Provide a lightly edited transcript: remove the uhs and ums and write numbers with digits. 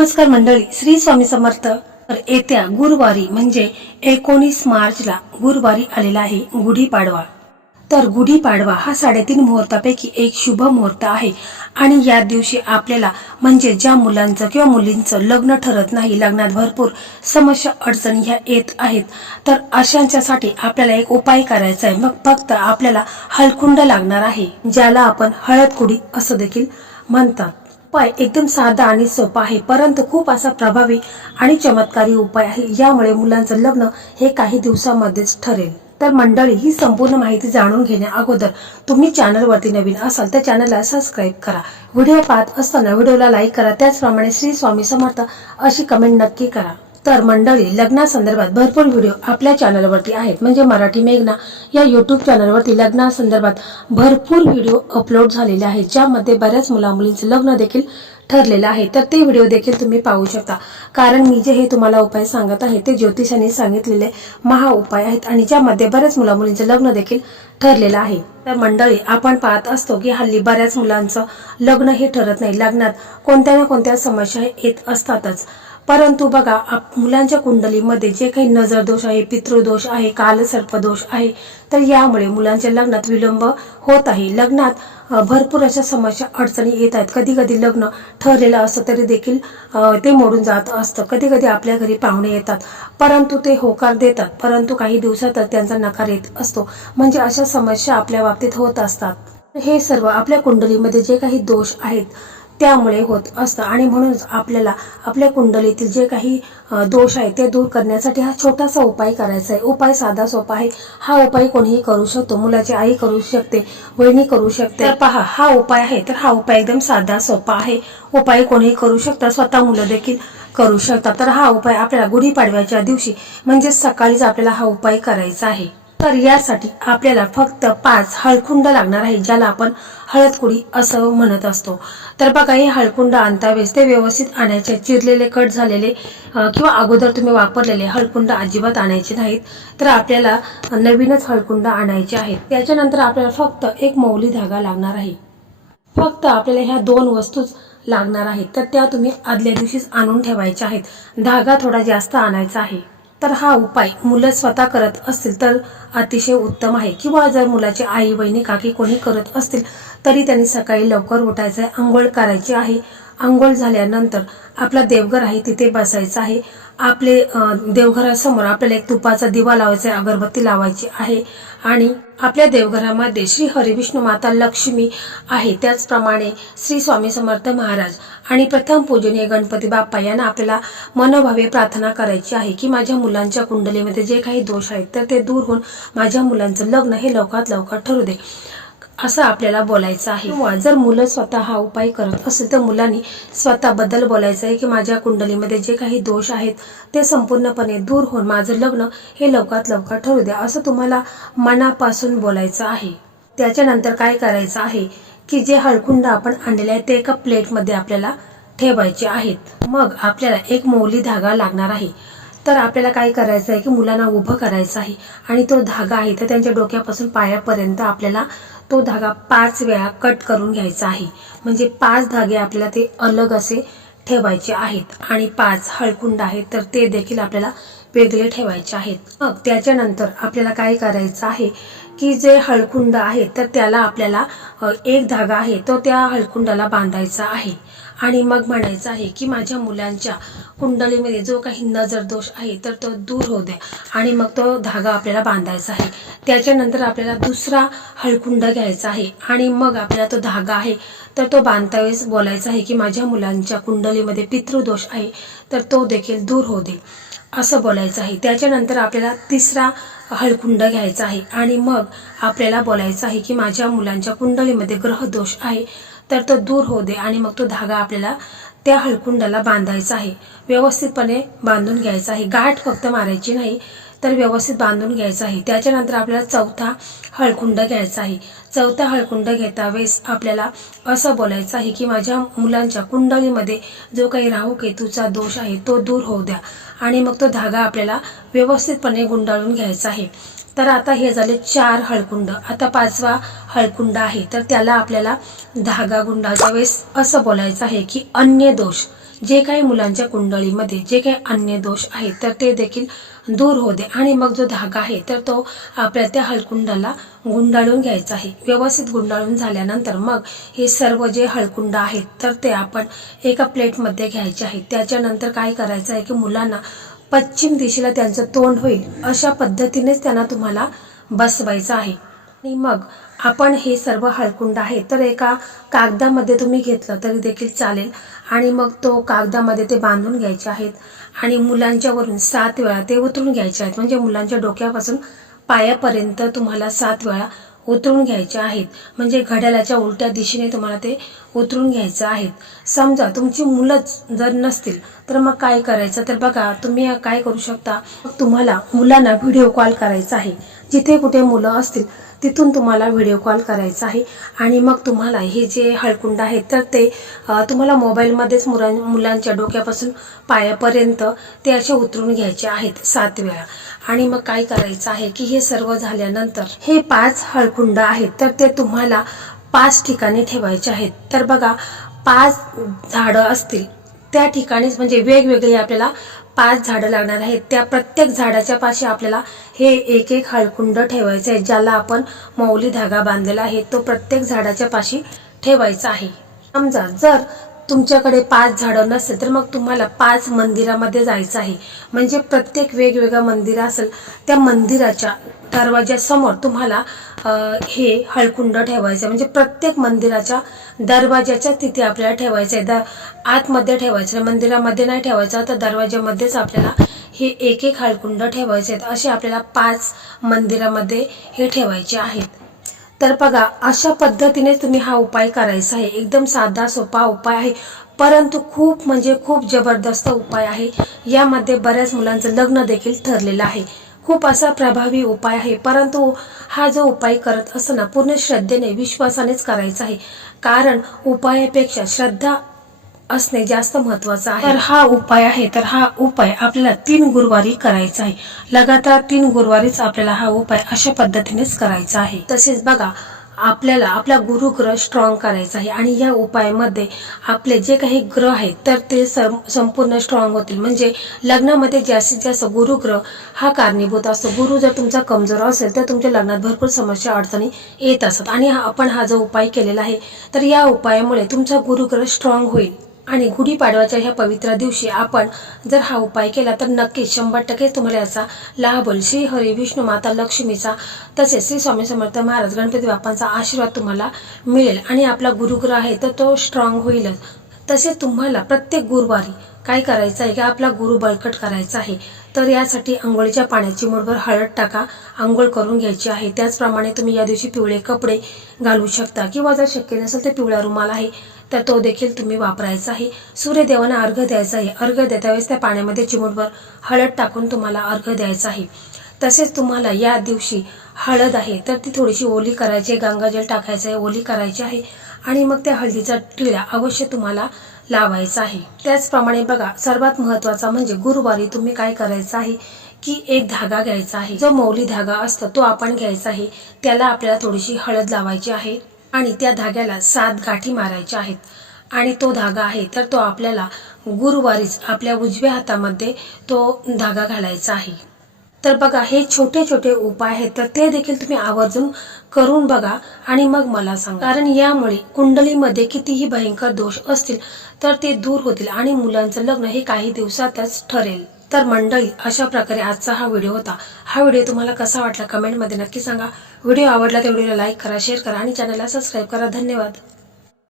नमस्कार मंडळी, श्री स्वामी समर्थ. येत्या गुरुवारी म्हणजे 19 मार्चला गुरुवारी आलेला आहे गुढीपाडवा. तर गुढीपाडवा हा 3.5 मुहूर्तापैकी एक शुभ मुहूर्त आहे आणि या दिवशी आपल्याला म्हणजे ज्या मुलांचं किंवा मुलींचं लग्न ठरत नाही, लग्नात भरपूर समस्या अडचणी ह्या येत आहेत, तर अशांच्यासाठी आपल्याला एक उपाय करायचा आहे. मग फक्त आपल्याला हळकुंड लागणार आहे, ज्याला आपण हळद कुडी असं देखील म्हणतात. उपाय एकदम साधा आणि सोपा आहे, परंतु खूप असा प्रभावी आणि चमत्कारी उपाय आहे. यामुळे मुलांचं लग्न हे काही दिवसांमध्येच ठरेल. तर मंडळी, ही संपूर्ण माहिती जाणून घेण्या अगोदर तुम्ही चॅनलवरती नवीन असाल तर चॅनलला सबस्क्राईब करा. व्हिडिओ पाहत असताना व्हिडिओला लाईक करा. त्याचप्रमाणे श्री स्वामी समर्थ अशी कमेंट नक्की करा. तर मंडळी, लग्नासंदर्भात भरपूर व्हिडिओ आपल्या चॅनलवरती आहेत, म्हणजे मराठी मेघना या युट्यूब चॅनलवरती लग्नासंदर्भात भरपूर व्हिडिओ अपलोड झालेले आहेत, ज्यामध्ये बऱ्याच मुलामुलींचं लग्न देखील ठरलेलं आहे. तर ते व्हिडिओ देखील तुम्ही पाहू शकता. कारण मी जे हे तुम्हाला उपाय सांगत आहे ते ज्योतिषांनी सांगितलेले महा उपाय आहेत आणि ज्यामध्ये बऱ्याच मुलामुलींचं लग्न देखील ठरलेलं आहे. तर मंडळी, आपण पाहत असतो की हल्ली बऱ्याच मुलांचं लग्न हे ठरत नाही. लग्नात कोणत्या ना कोणत्या समस्या येत असतातच. परंतु बघा, मुलांच्या कुंडलीमध्ये जे काही नजर दोष आहे, पितृदोष आहे, कालसर्पदोष आहे, तर यामुळे मुलांच्या लग्नात विलंब होत आहे. लग्नात भरपूर अशा समस्या अडचणी येत आहेत. कधी कधी लग्न ठरलेलं असतं तरी देखील ते मोडून जात असतं. कधी कधी आपल्या घरी पाहुणे येतात, परंतु ते होकार देतात, परंतु काही दिवसातच त्यांचा नकार येत असतो. म्हणजे अशा समस्या आपल्या बाबतीत होत असतात. हे सर्व आपल्या कुंडलीमध्ये जे काही दोष आहेत त्यामुळे होत असतं आणि म्हणूनच आपल्याला आपल्या कुंडलीतील जे काही दोष आहे ते दूर करण्यासाठी हा छोटासा उपाय करायचा आहे. उपाय साधा सोपा आहे. हा उपाय कोणीही करू शकतो. मुलाची आई करू शकते, वहिनी करू शकते. तर पहा, हा उपाय आहे, तर हा उपाय एकदम साधा सोपा आहे. उपाय कोणीही करू शकतात, स्वतः मुलं देखील करू शकतात. तर हा उपाय आपल्याला गुढीपाडव्याच्या दिवशी म्हणजे सकाळीच आपल्याला हा उपाय करायचा आहे. तर यासाठी आपल्याला फक्त 5 हळकुंड लागणार आहे, ज्याला आपण हळद कुडी असं म्हणत असतो. तर बघा, हे हळकुंड आणता वेळेस ते व्यवस्थित आणायचे. चिरलेले, कट झालेले किंवा अगोदर तुम्ही वापरलेले हळकुंड अजिबात आणायचे नाहीत. तर आपल्याला नवीनच हळकुंड आणायचे आहेत. त्याच्यानंतर आपल्याला फक्त एक मौली धागा लागणार आहे. फक्त आपल्याला ह्या 2 वस्तूच लागणार आहेत, तर त्या तुम्ही आदल्या दिवशीच आणून ठेवायच्या आहेत. धागा थोडा जास्त आणायचा आहे. तर हा उपाय मुलं स्वतः करत असतील तर अतिशय उत्तम आहे, किंवा जर मुलाची आई, बहिणी, काकी कोणी करत असतील तरी त्यांनी सकाळी लवकर उठायचं आहे, आंघोळ करायची आहे. आंघोळ झाल्यानंतर आपला देवघर आहे तिथे बसायचं आहे. आपले देवघरासमोर आपल्याला एक तुपाचा दिवा लावायचा आहे, अगरबत्ती लावायची आहे आणि आपल्या देवघरामध्ये श्री हरिविष्णू माता लक्ष्मी आहे, त्याचप्रमाणे श्री स्वामी समर्थ महाराज आणि प्रथम पूजनीय गणपती बाप्पा यांना आपल्याला मनोभावे प्रार्थना करायची आहे की माझ्या मुलांच्या कुंडलीमध्ये जे काही दोष आहेत तर ते दूर होऊन माझ्या मुलांचं लग्न हे लवकरात लवकर ठरू दे, असं आपल्याला बोलायचं आहे. किंवा जर मुलं स्वतः हा उपाय करत असेल तर मुलांनी स्वतःबद्दल बोलायचं आहे की माझ्या कुंडलीमध्ये जे काही दोष आहेत ते संपूर्णपणे दूर होऊन माझं लग्न हे लवकरात लवकर ठरू द्या, असं तुम्हाला मनापासून बोलायचं आहे. त्याच्यानंतर काय करायचं आहे की जे हळकुंड आपण आणलेले आहे ते एका प्लेटमध्ये आपल्याला ठेवायचे आहेत. मग आपल्याला एक मौली धागा लागणार आहे. तर आपल्याला काय करायचं आहे की मुलांना उभं करायचं आहे आणि तो धागा आहे तर त्यांच्या डोक्यापासून पायापर्यंत आपल्याला तो धागा 5 वेळा कट करून घ्यायचा आहे. म्हणजे 5 धागे आपल्याला ते अलग असे ठेवायचे आहेत आणि 5 हळकुंड आहेत तर ते देखील आपल्याला वेगळे ठेवायचे आहेत. मग त्याच्यानंतर आपल्याला काय करायचं आहे की जे हळकुंड आहे तर त्याला आपल्याला एक धागा आहे तो त्या हळकुंडाला बांधायचा आहे आणि मग म्हणायचं आहे की माझ्या मुलांच्या कुंडलीमध्ये जो काही नजर दोष आहे तर तो दूर होऊ द्या, आणि मग तो धागा आपल्याला बांधायचा आहे. त्याच्यानंतर आपल्याला दुसरा हळकुंड घ्यायचा आहे आणि मग आपल्याला तो धागा आहे तर तो बांधता वेळेस बोलायचा आहे की माझ्या मुलांच्या कुंडलीमध्ये पितृदोष आहे तर तो देखील दूर होऊ दे, असं बोलायचं आहे. त्याच्यानंतर आपल्याला तिसरा हळकुंड घ्यायचा आहे आणि मग आपल्याला बोलायचं आहे की माझ्या मुलांच्या कुंडलीमध्ये ग्रह दोष आहे तर तो दूर होऊ दे, आणि मग तो धागा आपल्याला त्या हळकुंडाला बांधायचा आहे. व्यवस्थितपणे बांधून घ्यायचा आहे, गाठ फक्त मारायची नाही, तर व्यवस्थित बांधून घ्यायचं आहे. त्याच्यानंतर आपल्याला चौथा हळकुंड घ्यायचा आहे. चौथा हळकुंड घेता वेळेस आपल्याला असं बोलायचं आहे की माझ्या मुलांच्या कुंडलीमध्ये जो काही राहू केतूचा दोष आहे तो दूर होऊ द्या, आणि मग तो धागा आपल्याला व्यवस्थितपणे गुंडाळून घ्यायचा आहे. तर आता हे झाले 4 हळकुंड. आता 5वा हळकुंड आहे तर त्याला आपल्याला धागा गुंडाळच्या वेळेस असं बोलायचं आहे की अन्य दोष जे काही मुलांच्या कुंडलीमध्ये जे काही अन्य दोष आहेत तर ते देखील दूर होऊ दे। आणि मग जो धागा आहे तर तो आपल्या त्या हळकुंडाला गुंडाळून घ्यायचा आहे। व्यवस्थित गुंडाळून झाल्यानंतर मग हे सर्व जे हळकुंड आहेत तर ते आपण एका प्लेटमध्ये घ्यायचे आहेत। त्याच्यानंतर काय करायचं आहे की मुलांना पश्चिम दिशेला त्यांचं तोंड होईल अशा पद्धतीनेच त्यांना तुम्हाला बसवायचं आहे। आणि मग आपण हे सर्व हळकुंड आहे तर एका कागदामध्ये तुम्ही घेतलं तरी देखील चालेल। आणि मग तो कागदामध्ये ते बांधून घ्यायचे आहेत आणि मुलांच्या वरून 7 वेळा ते उतरून घ्यायचे आहेत। म्हणजे मुलांच्या डोक्यापासून पायापर्यंत तुम्हाला 7 वेळा उतरून घ्यायचे आहेत। म्हणजे घड्याळाच्या उलट्या दिशेने तुम्हाला ते उतरून घ्यायचं आहेत। समजा तुमची मुलंच जर नसतील तर मग काय करायचं तर बघा तुम्ही काय करू शकता, तुम्हाला मुलांना व्हिडिओ कॉल करायचा आहे। जिथे कुठे मुलं असतील तिथून तुम्हाला व्हिडिओ कॉल करायचा आहे आणि मग तुम्हाला हे जे हळकुंड आहेत तर ते तुम्हाला मोबाईलमध्येच मुलांच्या डोक्यापासून पायापर्यंत ते असे उतरून घ्यायचे आहेत 7 वेळा। आणि मग काय करायचं आहे की हे सर्व झाल्यानंतर हे 5 हळकुंड आहेत तर ते तुम्हाला 5 ठिकाणी ठेवायचे आहेत। तर बघा 5 झाडं असतील त्या ठिकाणीच म्हणजे वेगवेगळे आपल्याला 5 झाडं लागणार आहेत। त्या प्रत्येक झाडाच्या पाशी आपल्याला हे एक एक हळकुंड ठेवायचं आहे, ज्याला आपण मौली धागा बांधलेला आहे तो प्रत्येक झाडाच्या पाशी ठेवायचा आहे। समजा जर तुमच्याकडे 5 झाडं नसेल तर मग तुम्हाला 5 मंदिरामध्ये जायचं आहे। म्हणजे प्रत्येक वेगवेगळं मंदिर असेल त्या मंदिराच्या दरवाजासमोर तुम्हाला हे हळकुंड ठेवायचं। म्हणजे प्रत्येक मंदिराच्या दरवाजाच्या तिथे आपल्याला ठेवायचं आहे। आतमध्ये ठेवायचं, मंदिरामध्ये नाही ठेवायचं, तर दरवाजामध्येच आपल्याला हे एक एक हळकुंड ठेवायचे आहेत। असे आपल्याला 5 मंदिरामध्ये हे ठेवायचे आहेत। तर बघा अशा पद्धतीने तुम्ही हा उपाय करायचा आहे। एकदम साधा सोपा उपाय आहे, परंतु खूप म्हणजे खूप जबरदस्त उपाय आहे। यामध्ये बऱ्याच मुलांचं लग्न देखील ठरलेलं आहे। खूप असा प्रभावी उपाय आहे, परंतु हा जो उपाय करत असताना पूर्ण श्रद्धेने विश्वासानेच करायचा आहे, कारण उपायापेक्षा श्रद्धा असणे जास्त महत्वाचं आहे। तर हा उपाय आहे तर हा उपाय आपल्याला 3 गुरुवारी करायचा आहे। लगातार 3 गुरुवारीच आपल्याला हा उपाय अशा पद्धतीनेच करायचा आहे। तसेच बघा आपल्याला आपला गुरुग्रह स्ट्रॉंग करायचा आहे आणि या उपायामध्ये आपले जे काही ग्रह आहेत तर ते संपूर्ण स्ट्रॉंग होतील। म्हणजे लग्नामध्ये जास्तीत जास्त गुरुग्रह हा कारणीभूत असतो। गुरु जर तुमचा कमजोर असेल तर तुमच्या लग्नात भरपूर समस्या अडचणी येत असतात। आणि आपण हा जो उपाय केलेला आहे तर या उपायामुळे तुमचा गुरुग्रह स्ट्रॉंग होईल। आणि गुढीपाडव्याच्या ह्या पवित्र दिवशी आपण जर हा उपाय केला तर नक्कीच 100% तुम्हाला याचा लाभ होईल। श्री हरी विष्णू माता लक्ष्मीचा तसेच श्री स्वामी समर्थ महाराज गणपती बाप्पांचा आशीर्वाद तुम्हाला मिळेल आणि आपला गुरुग्रह आहे तर तो स्ट्रॉंग होईलच। तसेच तुम्हाला प्रत्येक गुरुवारी काय करायचं आहे की आपला गुरु बळकट करायचा आहे। तर यासाठी अंघोळीच्या पाण्याची मुठभर हळद टाका, अंघोळ करून घ्यायची आहे। त्याचप्रमाणे तुम्ही या दिवशी पिवळे कपडे घालू शकता किंवा जर शक्य नसेल तर पिवळा रुमाल आहे तर तो देखील तुम्ही वापरायचा आहे। सूर्यदेवांना अर्घ्य द्यायचा आहे। अर्घ्य देता वेळेस त्या पाण्यामध्ये चिमूटभर हळद टाकून तुम्हाला अर्घ्य द्यायचा आहे। तसेच तुम्हाला या दिवशी हळद आहे तर ती थोडीशी ओली करायची आहे, गंगाजल टाकायचं आहे, ओली करायची आहे आणि मग त्या हळदीचा टिळा अवश्य तुम्हाला लावायचा आहे। त्याचप्रमाणे बघा सर्वात महत्त्वाचा म्हणजे गुरुवारी तुम्ही काय करायचं आहे की एक धागा घ्यायचा आहे। जो मौली धागा असतो तो आपण घ्यायचा आहे, त्याला आपल्याला थोडीशी हळद लावायची आहे आणि त्या धाग्याला 7 गाठी मारायच्या आहेत। आणि तो धागा आहे तर तो आपल्याला गुरुवारीच आपल्या उजव्या हातामध्ये तो धागा घालायचा आहे। तर बघा हे छोटे छोटे उपाय आहेत तर ते देखील तुम्ही आवर्जून करून बघा आणि मग मला सांगा, कारण यामुळे कुंडलीमध्ये कितीही भयंकर दोष असतील तर ते दूर होतील आणि मुलांचं लग्न हे काही दिवसातच ठरेल। तर मंडळी अशा प्रकारे आजचा हा व्हिडिओ होता। हा व्हिडिओ तुम्हाला कसा वाटला कमेंटमध्ये नक्की सांगा। व्हिडिओ आवडला तर व्हिडिओला लाईक करा, शेअर करा आणि चॅनलला सबस्क्राईब करा। धन्यवाद।